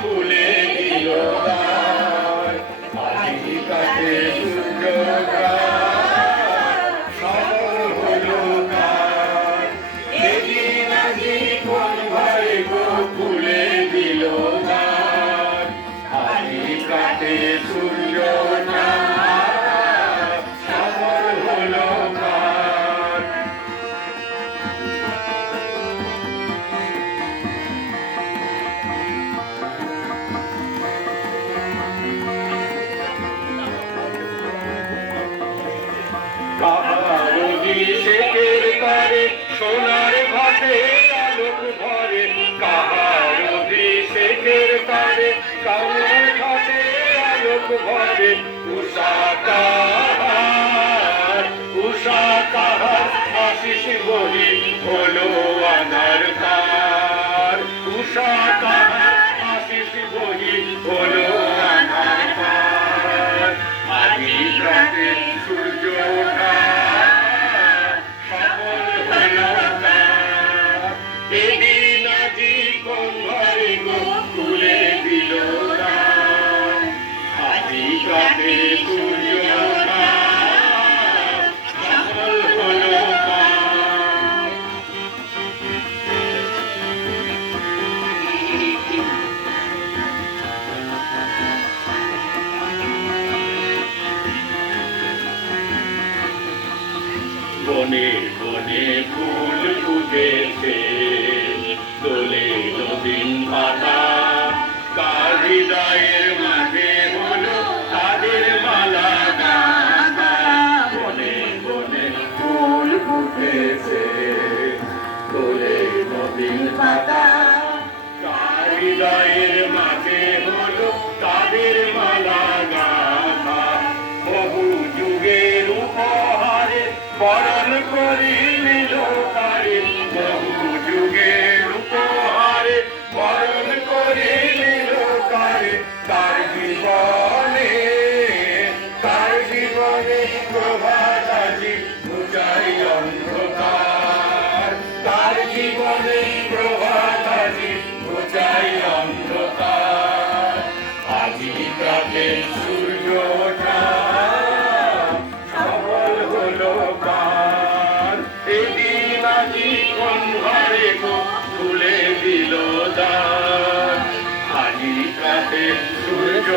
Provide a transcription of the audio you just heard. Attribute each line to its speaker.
Speaker 1: Fule. সোনার ঘাটে, আলোক ভরে, কাহারো দিশেকের তারে কাউর ঘাটে, আলোক ভরে, উষা কাহার উষা কাহার আশিস বহি হলো আনার কার উষা কাহার আশিস বহি হলো আনার আজি রাতে সূর্য ওঠা বনে বনে ফুল ফুটেছে। দোলে নদীন পাতা। কার হৃদয়ের মাঝে হলো তাদের মালা। বনে বনে ফুল ফুটেছে। দোলে নদীন পাতা। কার হৃদয়ের মাঝে হলো তাদের মালা গাথা। বহু যুগের উপহারে বরণ আজি কোন ঘরে গো তুলে দিল দা হানি প্রাতে সূর্য